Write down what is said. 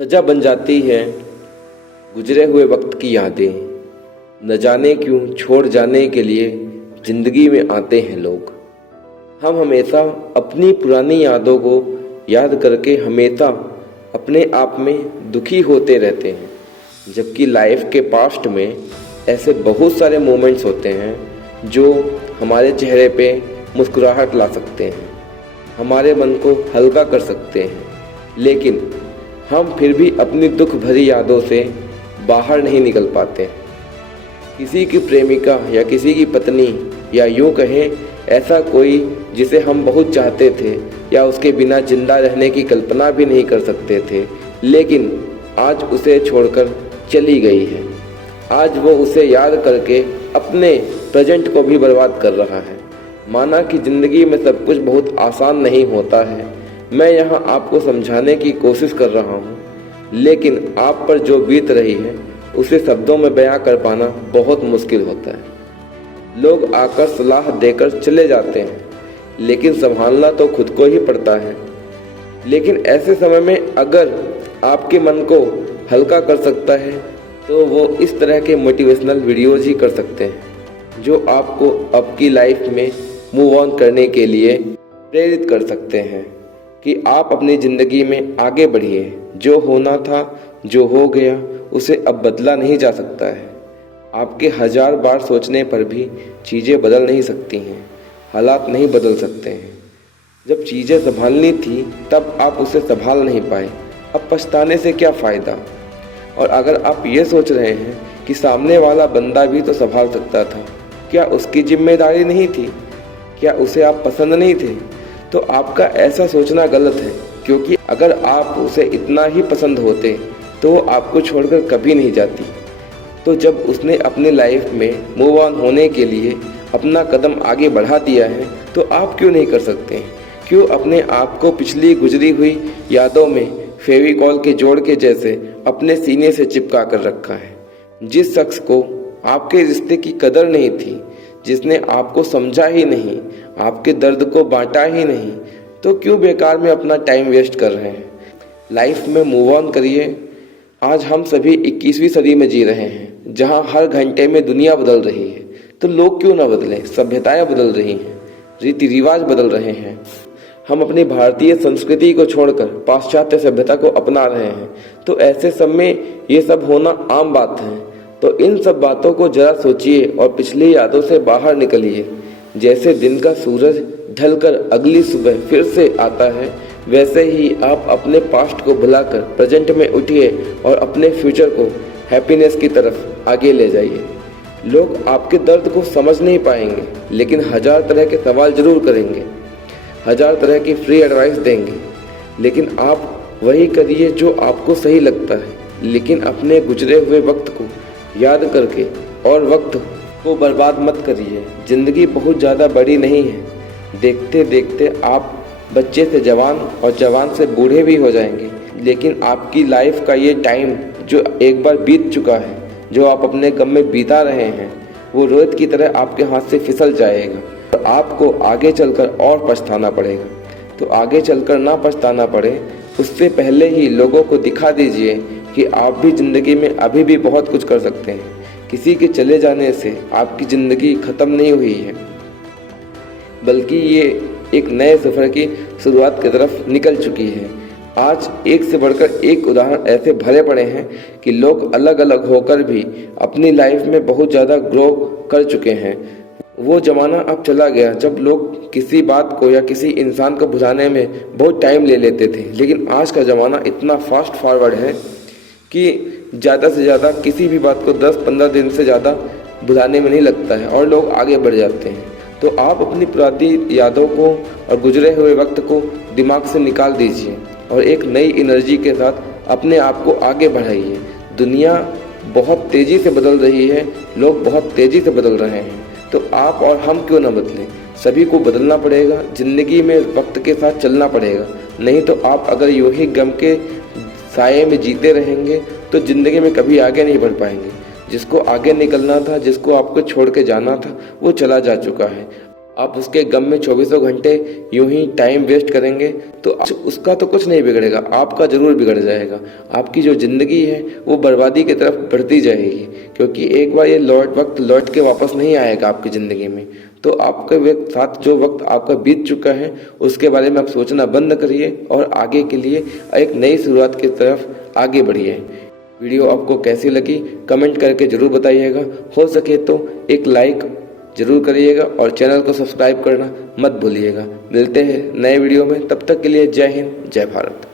सजा बन जाती है गुजरे हुए वक्त की यादें। न जाने क्यों छोड़ जाने के लिए जिंदगी में आते हैं लोग। हम हमेशा अपनी पुरानी यादों को याद करके हमेशा अपने आप में दुखी होते रहते हैं, जबकि लाइफ के पास्ट में ऐसे बहुत सारे मोमेंट्स होते हैं जो हमारे चेहरे पे मुस्कुराहट ला सकते हैं, हमारे मन को हल्का कर सकते हैं। लेकिन हम फिर भी अपनी दुख भरी यादों से बाहर नहीं निकल पाते। किसी की प्रेमिका या किसी की पत्नी या यूँ कहें ऐसा कोई जिसे हम बहुत चाहते थे या उसके बिना जिंदा रहने की कल्पना भी नहीं कर सकते थे, लेकिन आज उसे छोड़कर चली गई है। आज वो उसे याद करके अपने प्रेजेंट को भी बर्बाद कर रहा है। माना कि ज़िंदगी में सब कुछ बहुत आसान नहीं होता है। मैं यहाँ आपको समझाने की कोशिश कर रहा हूँ, लेकिन आप पर जो बीत रही है उसे शब्दों में बयां कर पाना बहुत मुश्किल होता है। लोग आकर सलाह देकर चले जाते हैं, लेकिन संभालना तो खुद को ही पड़ता है। लेकिन ऐसे समय में अगर आपके मन को हल्का कर सकता है तो वो इस तरह के मोटिवेशनल वीडियोज़ ही कर सकते हैं, जो आपको आपकी लाइफ में मूव ऑन करने के लिए प्रेरित कर सकते हैं कि आप अपनी ज़िंदगी में आगे बढ़िए। जो होना था, जो हो गया, उसे अब बदला नहीं जा सकता है। आपके 1000 बार सोचने पर भी चीज़ें बदल नहीं सकती हैं, हालात नहीं बदल सकते हैं। जब चीज़ें संभालनी थी तब आप उसे संभाल नहीं पाए, अब पछताने से क्या फ़ायदा। और अगर आप ये सोच रहे हैं कि सामने वाला बंदा भी तो संभाल सकता था, क्या उसकी जिम्मेदारी नहीं थी, क्या उसे आप पसंद नहीं थे, तो आपका ऐसा सोचना गलत है। क्योंकि अगर आप उसे इतना ही पसंद होते तो वो आपको छोड़कर कभी नहीं जाती। तो जब उसने अपने लाइफ में मूव ऑन होने के लिए अपना कदम आगे बढ़ा दिया है तो आप क्यों नहीं कर सकते हैं? क्यों अपने आप को पिछली गुजरी हुई यादों में फेविकॉल के जोड़ के जैसे अपने सीने से चिपका कर रखा है? जिस शख्स को आपके रिश्ते की कदर नहीं थी, जिसने आपको समझा ही नहीं, आपके दर्द को बांटा ही नहीं, तो क्यों बेकार में अपना टाइम वेस्ट कर रहे हैं? लाइफ में मूव ऑन करिए। आज हम सभी 21वीं सदी में जी रहे हैं, जहां हर घंटे में दुनिया बदल रही है। तो लोग क्यों ना बदलें? सभ्यताएं बदल रही हैं, रीति रिवाज बदल रहे हैं। हम अपनी भारतीय संस्कृति को छोड़कर पाश्चात्य सभ्यता को अपना रहे हैं। तो ऐसे समय ये सब होना आम बात है। तो इन सब बातों को जरा सोचिए और पिछली यादों से बाहर निकलिए। जैसे दिन का सूरज ढलकर अगली सुबह फिर से आता है, वैसे ही आप अपने पास्ट को भुलाकर प्रेजेंट में उठिए और अपने फ्यूचर को हैप्पीनेस की तरफ आगे ले जाइए। लोग आपके दर्द को समझ नहीं पाएंगे, लेकिन 1000 तरह के सवाल जरूर करेंगे, 1000 तरह की फ्री एडवाइस देंगे, लेकिन आप वही करिए जो आपको सही लगता है। लेकिन अपने गुजरे हुए वक्त को याद करके और वक्त को बर्बाद मत करिए। ज़िंदगी बहुत ज़्यादा बड़ी नहीं है। देखते देखते आप बच्चे से जवान और जवान से बूढ़े भी हो जाएंगे, लेकिन आपकी लाइफ का ये टाइम जो एक बार बीत चुका है, जो आप अपने गम में बिता रहे हैं, वो रेत की तरह आपके हाथ से फिसल जाएगा और आपको आगे चलकर और पछताना पड़ेगा। तो आगे चलकर ना पछताना पड़े, उससे पहले ही लोगों को दिखा दीजिए कि आप भी ज़िंदगी में अभी भी बहुत कुछ कर सकते हैं। किसी के चले जाने से आपकी ज़िंदगी ख़त्म नहीं हुई है, बल्कि ये एक नए सफ़र की शुरुआत की तरफ निकल चुकी है। आज एक से बढ़कर एक उदाहरण ऐसे भरे पड़े हैं कि लोग अलग अलग होकर भी अपनी लाइफ में बहुत ज़्यादा ग्रो कर चुके हैं। वो ज़माना अब चला गया जब लोग किसी बात को या किसी इंसान को भुलाने में बहुत टाइम ले लेते थे, लेकिन आज का ज़माना इतना फास्ट फॉरवर्ड है कि ज़्यादा से ज़्यादा किसी भी बात को 10-15 दिन से ज़्यादा भुलाने में नहीं लगता है और लोग आगे बढ़ जाते हैं। तो आप अपनी पुरानी यादों को और गुजरे हुए वक्त को दिमाग से निकाल दीजिए और एक नई एनर्जी के साथ अपने आप को आगे बढ़ाइए। दुनिया बहुत तेज़ी से बदल रही है, लोग बहुत तेज़ी से बदल रहे हैं, तो आप और हम क्यों ना बदलें? सभी को बदलना पड़ेगा, ज़िंदगी में वक्त के साथ चलना पड़ेगा। नहीं तो आप अगर यूं ही गम के साये में जीते रहेंगे तो ज़िंदगी में कभी आगे नहीं बढ़ पाएंगे। जिसको आगे निकलना था, जिसको आपको छोड़ के जाना था, वो चला जा चुका है। आप उसके गम में 24 घंटे यूं ही टाइम वेस्ट करेंगे तो उसका तो कुछ नहीं बिगड़ेगा, आपका जरूर बिगड़ जाएगा। आपकी जो जिंदगी है वो बर्बादी की तरफ बढ़ती जाएगी, क्योंकि एक बार ये वक्त लौट के वापस नहीं आएगा आपकी जिंदगी में। तो आपके साथ जो वक्त आपका बीत चुका है उसके बारे में आप सोचना बंद करिए और आगे के लिए एक नई शुरुआत की तरफ आगे बढ़िए। वीडियो आपको कैसी लगी कमेंट करके जरूर बताइएगा। हो सके तो एक लाइक जरूर करिएगा और चैनल को सब्सक्राइब करना मत भूलिएगा। मिलते हैं नए वीडियो में, तब तक के लिए जय हिंद जय भारत।